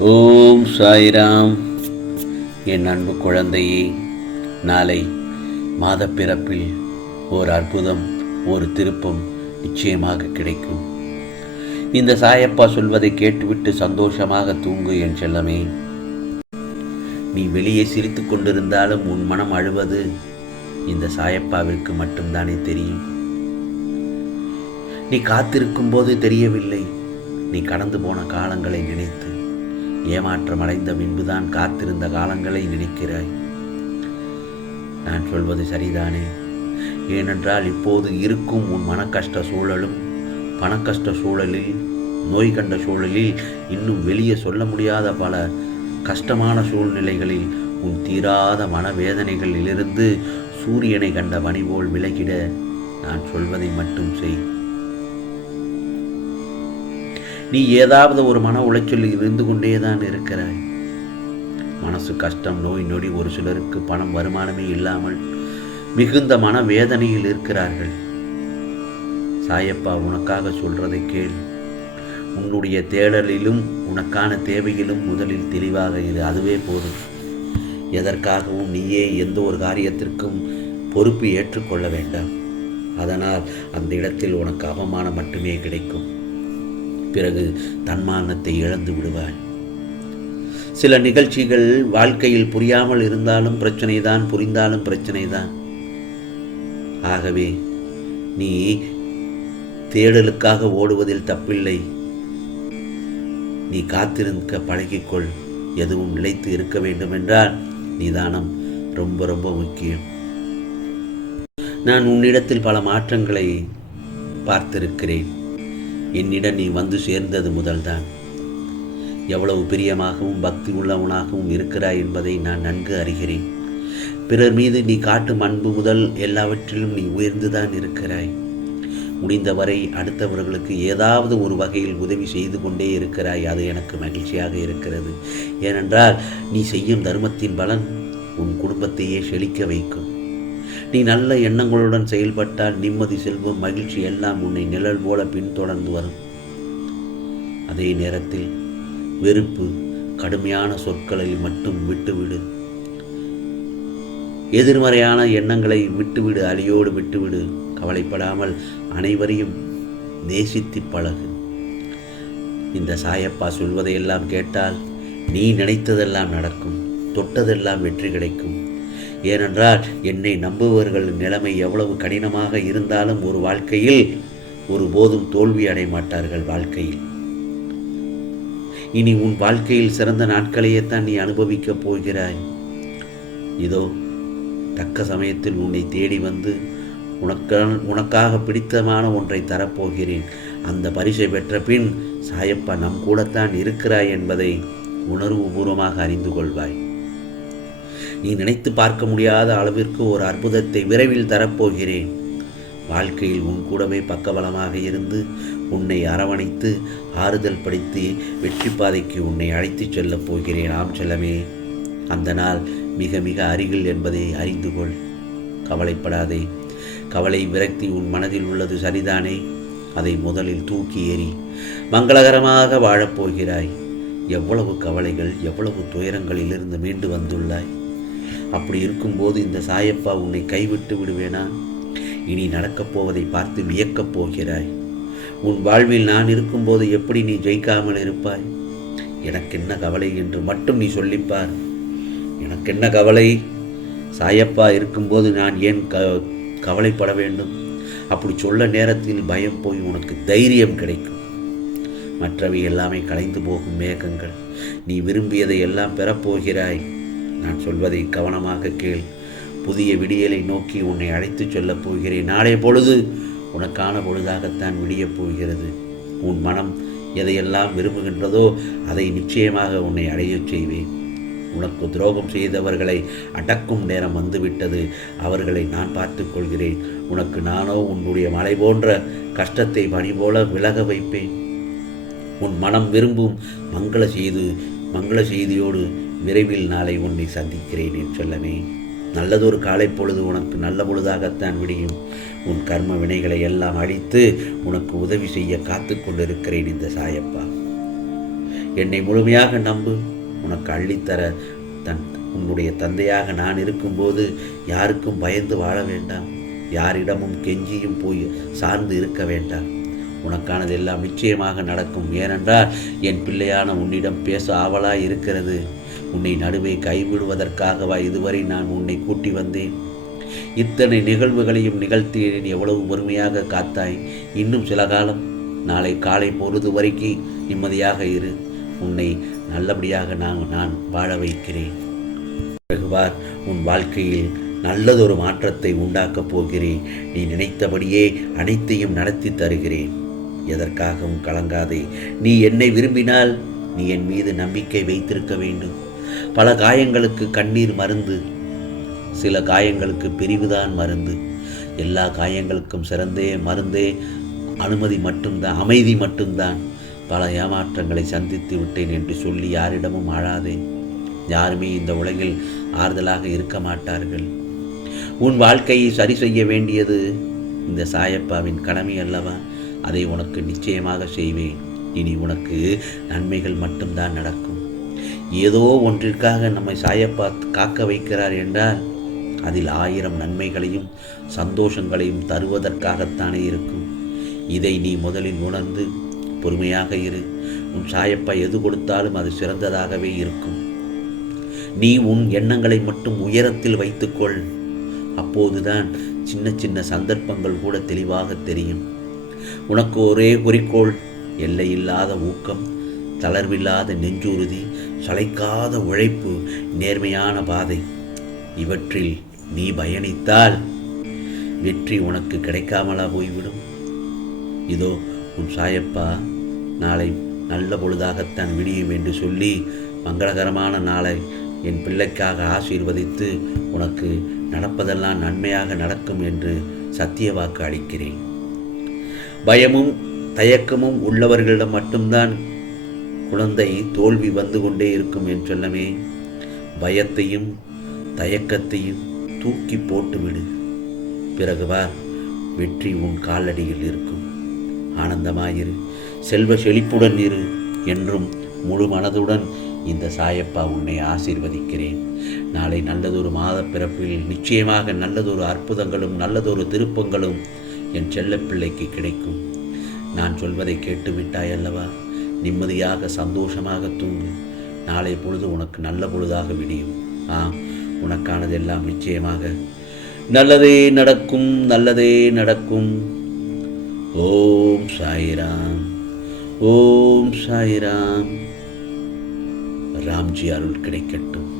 ஓம் சாய்ராம். என் அன்பு குழந்தையே நாளை மாதப்பிறப்பில் ஓர் அற்புதம் ஒரு திருப்பம் நிச்சயமாக கிடைக்கும். இந்த சாயப்பா சொல்வதை கேட்டுவிட்டு சந்தோஷமாக தூங்கு என் செல்லமே. நீ வெளியே சிரித்து கொண்டிருந்தாலும் உன் மனம் அழுவது இந்த சாயப்பாவிற்கு மட்டும்தானே தெரியும். நீ காத்திருக்கும் போது தெரியவில்லை. நீ கடந்து போன காலங்களை நினைத்து ஏமாற்றம் அடைந்த பின்புதான் காத்திருந்த காலங்களை நினைக்கிறாய். நான் சொல்வது சரிதானே? ஏனென்றால் இப்போது இருக்கும் உன் மனக்கஷ்ட சூழலும் பணக்கஷ்ட சூழலில் நோய் கண்ட சூழலில் இன்னும் வெளியே சொல்ல முடியாத பல கஷ்டமான சூழ்நிலைகளில் உன் தீராத மனவேதனைகளிலிருந்து சூரியனை கண்ட பணி போல் விலகிட நான் சொல்வதை மட்டும் செய். நீ ஏதாவது ஒரு மன உளைச்சலில் இருந்து கொண்டே தான் இருக்கிறாய். மனசு கஷ்டம் நோய் நொடி ஒரு சிலருக்கு பணம் வருமானமே இல்லாமல் மிகுந்த மன வேதனையில் இருக்கிறார்கள். சாயப்பா உனக்காக சொல்றதை கேள். உன்னுடைய தேடலிலும் உனக்கான தேவையிலும் முதலில் தெளிவாக இரு. அதுவே போதும். எதற்காகவும் நீயே எந்த ஒரு காரியத்திற்கும் பொறுப்பு ஏற்றுக்கொள்ள வேண்டாம். அதனால் அந்த இடத்தில் உனக்கு அவமானம் மட்டுமே கிடைக்கும். பிறகு தன்மானத்தை இழந்து விடுவாய். சில நிகழ்ச்சிகள் வாழ்க்கையில் புரியாமல் இருந்தாலும் பிரச்சனை தான் புரிந்தாலும் பிரச்சனை தான் ஆகவே நீ தேடலுக்காக ஓடுவதில் தப்பில்லை. நீ காத்திருக்க பழகிக்கொள். எதுவும் நிலைத்து இருக்க வேண்டும் என்றால் நிதானம் ரொம்ப ரொம்ப முக்கியம். நான் உன்னிடத்தில் பல மாற்றங்களை பார்த்திருக்கிறேன். என்னிடம் நீ வந்து சேர்ந்தது முதல்தான். எவ்வளவு பிரியமாகவும் பக்தி உள்ளவனாகவும் இருக்கிறாய் என்பதை நான் நன்கு அறிகிறேன். பிறர் மீது நீ காட்டும் அன்பு முதல் எல்லாவற்றிலும் நீ உயர்ந்துதான் இருக்கிறாய். முடிந்தவரை அடுத்தவர்களுக்கு ஏதாவது ஒரு வகையில் உதவி செய்து கொண்டே இருக்கிறாய். அது எனக்கு மகிழ்ச்சியாக இருக்கிறது. ஏனென்றால் நீ செய்யும் தர்மத்தின் பலன் உன் குடும்பத்தையே செழிக்க வைக்கும். நீ நல்ல எண்ணங்களுடன் செயல்பட்டால் நிம்மதி செல்வம் மகிழ்ச்சி எல்லாம் உன்னை நிழல் போல பின்தொடர்ந்து வரும். அதே நேரத்தில் வெறுப்பு கடுமையான சொற்களை மட்டும் விட்டுவிடு. எதிர்மறையான எண்ணங்களை விட்டுவிடு அடியோடு விட்டுவிடு. கவலைப்படாமல் அனைவரையும் நேசித்து பழகு. இந்த சாயப்பா சொல்வதையெல்லாம் கேட்டால் நீ நினைத்ததெல்லாம் நடக்கும் தொட்டதெல்லாம் வெற்றி கிடைக்கும். ஏனென்றால் என்னை நம்புபவர்கள் நிலைமை எவ்வளவு கடினமாக இருந்தாலும் ஒரு வாழ்க்கையில் ஒருபோதும் தோல்வி அடைய மாட்டார்கள் வாழ்க்கையில். இனி உன் வாழ்க்கையில் சிறந்த நாட்களையே தான் நீ அனுபவிக்கப் போகிறாய். இதோ தக்க சமயத்தில் உன்னை தேடி வந்து உனக்க உனக்காக பிடித்தமான ஒன்றை தரப்போகிறேன். அந்த பரிசை பெற்ற பின் சாயப்பா நம் கூடத்தான் இருக்கிறாய் என்பதை உணர்வுபூர்வமாக அறிந்து கொள்வாய். நீ நினைத்து பார்க்க முடியாத அளவிற்கு ஒரு அற்புதத்தை விரைவில் தரப்போகிறேன். வாழ்க்கையில் உன் கூடவே பக்கபலமாக இருந்து உன்னை அரவணைத்து ஆறுதல் படுத்தி வெற்றி பாதைக்கு உன்னை அழைத்துச் செல்லப் போகிறேன். ஆம் செல்லமே அந்த நாள் மிக மிக அருகில் என்பதை அறிந்து கொள். கவலைப்படாதே கவலை விரக்தி உன் மனதில் உள்ளது சரிதானே? அதை முதலில் தூக்கி எறி மங்களகரமாக வாழப்போகிறாய் எவ்வளவு கவலைகள் எவ்வளவு துயரங்களிலிருந்து மீண்டு வந்துள்ளாய். அப்படி இருக்கும்போது இந்த சாயப்பா உன்னை கைவிட்டு விடுவேனா? இனி நடக்கப் போவதை பார்த்து வியக்கப் போகிறாய். உன் வாழ்வில் நான் இருக்கும்போது எப்படி நீ ஜெயிக்காமல் இருப்பாய்? எனக்கு என்ன கவலை என்று மட்டும் நீ சொல்லிப்பார். எனக்கு என்ன கவலை? சாயப்பா இருக்கும்போது நான் ஏன் க கவலைப்பட வேண்டும்? அப்படி சொல்ல நேரத்தில் பயம் போய் உனக்கு தைரியம் கிடைக்கும். மற்றவை எல்லாமே கலைந்து போகும் மேகங்கள். நீ விரும்பியதை எல்லாம் பெறப்போகிறாய் நான் சொல்வதை கவனமாக கேள். புதிய விடியலை நோக்கி உன்னை அழைத்துச் சொல்லப் போகிறேன். நாளைய பொழுது உனக்கான பொழுதாகத்தான் விடியப் போகிறது. உன் மனம் எதையெல்லாம் விரும்புகின்றதோ அதை நிச்சயமாக உன்னை அடையச் செய்வேன். உனக்கு துரோகம் செய்தவர்களை அடக்கும் நேரம் வந்துவிட்டது. அவர்களை நான் பார்த்து கொள்கிறேன். உனக்கு நானோ உன்னுடைய மலை போன்ற கஷ்டத்தை பணி போல விலக வைப்பேன். உன் மனம் விரும்பும் மங்கள செய்து மங்கள செய்தியோடு விரைவில் நாளை உன்னை சந்திக்கிறேன் என் சொல்லமே நல்லதொரு காலை பொழுது உனக்கு நல்ல பொழுதாகத்தான் விடியும். உன் கர்ம வினைகளை எல்லாம் அழித்து உனக்கு உதவி செய்ய காத்து கொண்டிருக்கிறேன் இந்த சாயப்பா. என்னை முழுமையாக நம்பு. உனக்கு அள்ளித்தர தன் உன்னுடைய தந்தையாக நான் இருக்கும்போது யாருக்கும் பயந்து வாழ வேண்டாம். யாரிடமும் கெஞ்சியும் போய் சார்ந்து இருக்க வேண்டாம். உனக்கானது எல்லாம் நிச்சயமாக நடக்கும். ஏனென்றால் என் பிள்ளையான உன்னிடம் பேச ஆவலாய் இருக்கிறது. உன்னை நடுவே கைவிடுவதற்காகவா இதுவரை நான் உன்னை கூட்டி வந்தேன்? இத்தனை நிகழ்வுகளையும் நிகழ்த்தினேன். எவ்வளவு பொறுமையாக காத்தாய்? இன்னும் சில காலம். நாளை காலை பொழுது வரைக்கும் நிம்மதியாக இரு. உன்னை நல்லபடியாக நான் நான் வாழ வைக்கிறேன். ரகுவார் உன் வாழ்க்கையில் நல்லதொரு மாற்றத்தை உண்டாக்கப் போகிறேன். நீ நினைத்தபடியே அனைத்தையும் நடத்தி தருகிறேன். எதற்காகவும் கலங்காதே. நீ என்னை விரும்பினால் நீ என் மீது நம்பிக்கை வைத்திருக்க வேண்டும். பல காயங்களுக்கு கண்ணீர் மருந்து. சில காயங்களுக்கு பிரிவுதான் மருந்து. எல்லா காயங்களுக்கும் சிறந்தே மருந்தே. அனுமதி மட்டும்தான் அமைதி மட்டும்தான். பல ஏமாற்றங்களை சந்தித்து விட்டேன் என்று சொல்லி யாரிடமும் அழாதே யாருமே இந்த உலகில் ஆறுதலாக இருக்க மாட்டார்கள். உன் வாழ்க்கையை சரி செய்ய வேண்டியது இந்த சாயப்பாவின் கடமை அல்லவா? அதை உனக்கு நிச்சயமாக செய்வேன். இனி உனக்கு நன்மைகள் மட்டும்தான் நடக்கும். ஏதோ ஒன்றிற்காக நம்மை சாயப்பா காக்க வைக்கிறார் என்றால் அதில் ஆயிரம் நன்மைகளையும் சந்தோஷங்களையும் தருவதற்காகத்தானே இருக்கும். இதை நீ முதலில் உணர்ந்து பொறுமையாக இரு. உன் சாயப்பா எது கொடுத்தாலும் அது சிறந்ததாகவே இருக்கும். நீ உன் எண்ணங்களை மட்டும் உயரத்தில் வைத்துக்கொள். அப்போதுதான் சின்ன சின்ன சந்தர்ப்பங்கள் கூட தெளிவாக தெரியும். உனக்கு ஒரே குறிக்கோள் எல்லையில்லாத ஊக்கம் தளர்வில்லாத நெஞ்சுறுதி சளைக்காத உழைப்பு நேர்மையான பாதை. இவற்றில் நீ பயணித்தால் வெற்றி உனக்கு கிடைக்காமலா போய்விடும். இதோ உன் சாயப்பா நாளை நல்ல பொழுதாகத்தான் விடியும் என்று சொல்லி மங்களகரமான நாளை என் பிள்ளைக்காக ஆசீர்வதித்து உனக்கு நடப்பதெல்லாம் நன்மையாக நடக்கும் என்று சத்திய வாக்கு அளிக்கிறேன். பயமும் தயக்கமும் உள்ளவர்களிடம் மட்டும்தான் குழந்தை தோல்வி வந்து கொண்டே இருக்கும் என் செல்லமே பயத்தையும் தயக்கத்தையும் தூக்கி போட்டுவிடு. பிறகு வார் வெற்றி உன் காலடியில் இருக்கும். ஆனந்தமாயிரு செல்வ செழிப்புடன் இரு என்றும் முழு மனதுடன் இந்த சாயப்பா உன்னை ஆசீர்வதிக்கிறேன். நாளை நல்லதொரு மாத பிறப்பில் நிச்சயமாக நல்லதொரு அற்புதங்களும் நல்லதொரு திருப்பங்களும் என் செல்லப்பிள்ளைக்கு கிடைக்கும். நான் சொல்வதை கேட்டுவிட்டாய் அல்லவா நிம்மதியாக சந்தோஷமாக தூங்கு. நாளை பொழுது உனக்கு நல்ல பொழுதாக விடியும். ஆம் உனக்கானதெல்லாம் நிச்சயமாக. நல்லதே நடக்கும் நல்லதே நடக்கும். ஓம் சாய்ராம் ஓம் சாய்ராம். ராம்ஜி அருள் கிடைக்கட்டும்.